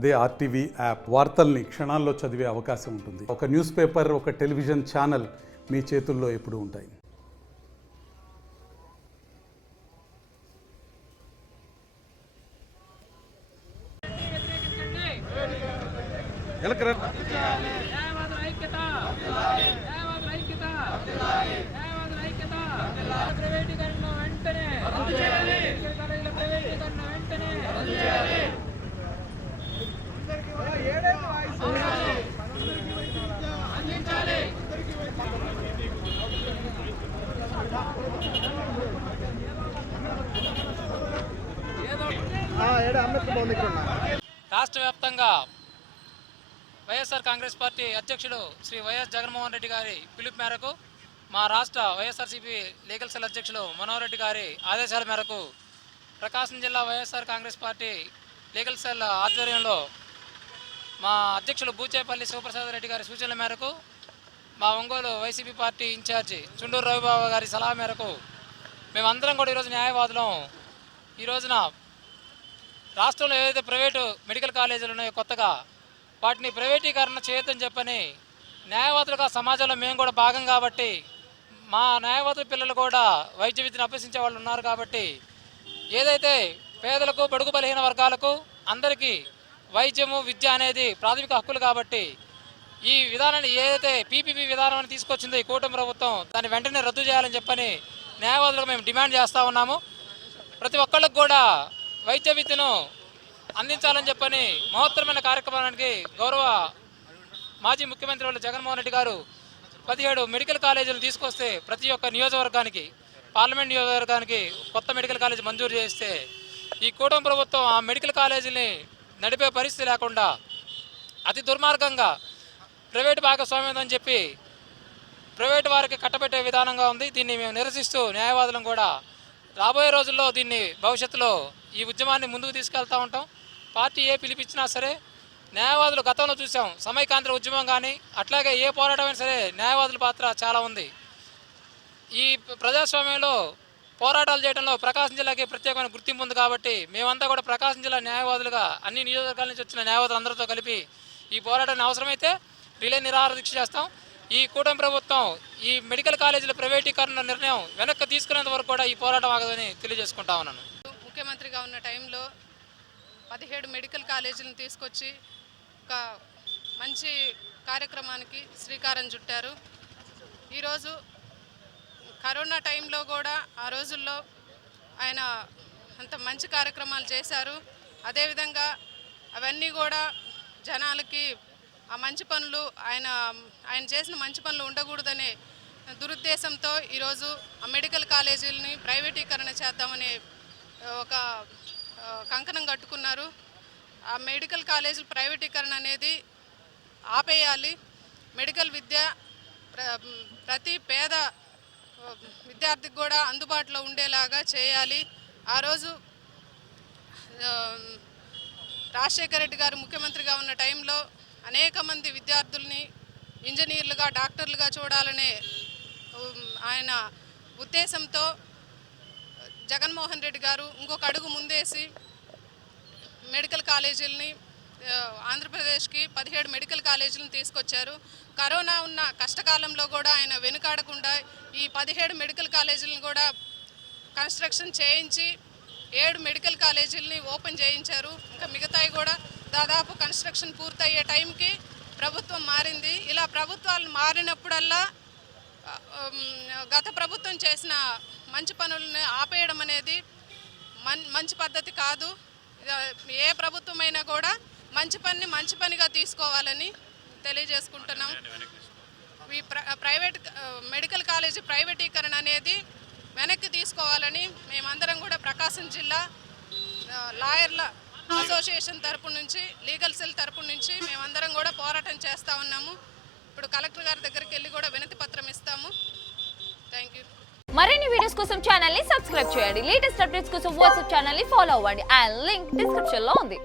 అదే RTV app వార్తల్ని క్షణాల్లో చదివే అవకాశం ఉంటుంది. ఒక న్యూస్ పేపర్, ఒక టెలివిజన్ ఛానల్ మీ చేతుల్లో ఎప్పుడూ ఉంటాయి. రాష్ట్ర వ్యాప్తంగా వైఎస్ఆర్ కాంగ్రెస్ పార్టీ అధ్యక్షుడు శ్రీ వైఎస్ జగన్మోహన్ రెడ్డి గారి పిలుపు మేరకు మా రాష్ట్ర వైఎస్ఆర్సీపీ లీగల్ సెల్ అధ్యక్షులు మనోహర్ రెడ్డి గారి ఆదేశాల మేరకు ప్రకాశం జిల్లా YSR Congress party legal cell ఆధ్వర్యంలో మా అధ్యక్షులు బూచేపల్లి శివప్రసాద్ రెడ్డి గారి సూచనల మేరకు మా ఒంగోలు వైసీపీ పార్టీ ఇన్ఛార్జి చుండూరు రవిబాబు గారి సలహా మేరకు మేమందరం కూడా ఈరోజు న్యాయవాదులం. ఈ రోజున రాష్ట్రంలో ఏదైతే ప్రైవేటు మెడికల్ కాలేజీలు ఉన్నాయో కొత్తగా వాటిని ప్రైవేటీకరణ చేయొద్దని చెప్పని న్యాయవాదులుగా సమాజంలో మేము కూడా భాగం కాబట్టి మా న్యాయవాదుల పిల్లలు కూడా వైద్య విద్యను అభ్యసించే వాళ్ళు ఉన్నారు కాబట్టి ఏదైతే పేదలకు బడుగు బలహీన వర్గాలకు అందరికీ వైద్యము విద్య అనేది ప్రాథమిక హక్కులు కాబట్టి ఈ విధానాన్ని ఏదైతే పీపీపీ విధానాన్ని తీసుకొచ్చిందో ఈ కూటమి ప్రభుత్వం దాన్ని వెంటనే రద్దు చేయాలని చెప్పని న్యాయవాదులకు మేము డిమాండ్ చేస్తూ ఉన్నాము. ప్రతి ఒక్కళ్ళకు కూడా వైద్య విద్యను అందించాలని చెప్పని మహోత్తరమైన కార్యక్రమానికి గౌరవ మాజీ ముఖ్యమంత్రి వాళ్ళు జగన్మోహన్ రెడ్డి గారు 17 మెడికల్ కాలేజీలు తీసుకొస్తే ప్రతి ఒక్క నియోజకవర్గానికి పార్లమెంట్ నియోజకవర్గానికి కొత్త మెడికల్ కాలేజీ మంజూరు చేస్తే ఈ కూటమి ప్రభుత్వం ఆ మెడికల్ కాలేజీని నడిపే పరిస్థితి లేకుండా అతి దుర్మార్గంగా ప్రైవేటు భాగస్వామ్యం అని చెప్పి ప్రైవేటు వారికి కట్టబెట్టే విధానంగా ఉంది. దీన్ని మేము నిరసిస్తూ న్యాయవాదులను కూడా రాబోయే రోజుల్లో దీన్ని భవిష్యత్తులో ఈ ఉద్యమాన్ని ముందుకు తీసుకెళ్తూ ఉంటాం. పార్టీ ఏ పిలిపించినా సరే న్యాయవాదులు గతంలో చూసాం సమైకాంధ్ర ఉద్యమం కానీ అట్లాగే ఏ పోరాటమైనా సరే న్యాయవాదుల పాత్ర చాలా ఉంది. ఈ ప్రజాస్వామ్యంలో పోరాటాలు చేయడంలో ప్రకాశం జిల్లాకి ప్రత్యేకమైన గుర్తింపు ఉంది కాబట్టి మేమంతా కూడా ప్రకాశం జిల్లా న్యాయవాదులుగా అన్ని నియోజకవర్గాల నుంచి వచ్చిన న్యాయవాదులు అందరితో కలిపి ఈ పోరాటాన్ని అవసరమైతే రిలే నిరాహార దీక్ష చేస్తాం. ఈ కూటమి ప్రభుత్వం ఈ మెడికల్ కాలేజీల ప్రైవేటీకరణ నిర్ణయం వెనక్కి తీసుకునేంత వరకు కూడా ఈ పోరాటం ఆగదని తెలియజేసుకుంటా ఉన్నాను. ముఖ్యమంత్రిగా ఉన్న టైంలో 17 మెడికల్ కాలేజీలను తీసుకొచ్చి ఒక మంచి కార్యక్రమానికి శ్రీకారం చుట్టారు. ఈరోజు కరోనా టైంలో కూడా ఆ రోజుల్లో ఆయన అంత మంచి కార్యక్రమాలు చేశారు. అదేవిధంగా అవన్నీ కూడా జనాలకి ఆ మంచి పనులు ఆయన చేసిన మంచి పనులు ఉండకూడదనే దురుద్దేశంతో ఈరోజు ఆ మెడికల్ కాలేజీలని ప్రైవేటీకరణ చేద్దామనే ఒక కంకణం కట్టుకున్నారు. ఆ మెడికల్ కాలేజీల ప్రైవేటీకరణ అనేది ఆపేయాలి. మెడికల్ విద్య ప్రతి పేద విద్యార్థికి కూడా అందుబాటులో ఉండేలాగా చేయాలి. ఆ రోజు రాజశేఖర రెడ్డి గారు ముఖ్యమంత్రిగా ఉన్న టైంలో అనేక మంది విద్యార్థుల్ని ఇంజనీర్లుగా డాక్టర్లుగా చూడాలనే ఆయన ఉద్దేశంతో జగన్మోహన్ రెడ్డి గారు ఇంకొక అడుగు ముందేసి మెడికల్ కాలేజీలని ఆంధ్రప్రదేశ్కి 17 మెడికల్ కాలేజీలను తీసుకొచ్చారు. కరోనా ఉన్న కష్టకాలంలో కూడా ఆయన వెనుకాడకుండా ఈ 17 మెడికల్ కాలేజీలను కూడా కన్స్ట్రక్షన్ చేయించి 7 మెడికల్ కాలేజీలని ఓపెన్ చేయించారు. ఇంకా మిగతాయి కూడా దాదాపు కన్స్ట్రక్షన్ పూర్తయ్యే టైంకి ప్రభుత్వం మారింది. ఇలా ప్రభుత్వాలు మారినప్పుడల్లా గత ప్రభుత్వం చేసిన మంచి పనులను ఆపేయడం అనేది మంచి పద్ధతి కాదు. ఏ ప్రభుత్వమైనా కూడా మంచి పనిగా తీసుకోవాలని తెలియజేసుకుంటున్నాం. ఈ ప్రైవేట్ మెడికల్ కాలేజీ ప్రైవేటీకరణ అనేది వెనక్కి తీసుకోవాలని మేమందరం కూడా ప్రకాశం జిల్లా లాయర్ల అసోసియేషన్ తరపు నుంచి లీగల్ సెల్ తరపు నుంచి మేమందరం కూడా పోరాటం చేస్తూ ఉన్నాము. ఇప్పుడు కలెక్టర్ గారి దగ్గరికి వెళ్ళి కూడా వినతి పత్రం ఇస్తాము. Thank you. మరిన్ని వీడియోస్ కోసం ఛానల్ ని సబ్స్క్రైబ్ చేయండి. లేటెస్ట్ అప్డేట్స్ కోసం వాట్సాప్ ఛానల్ ని ఫాలో అవ్వండి. అండ్ లింక్ డిస్క్రిప్షన్ లో ఉంది.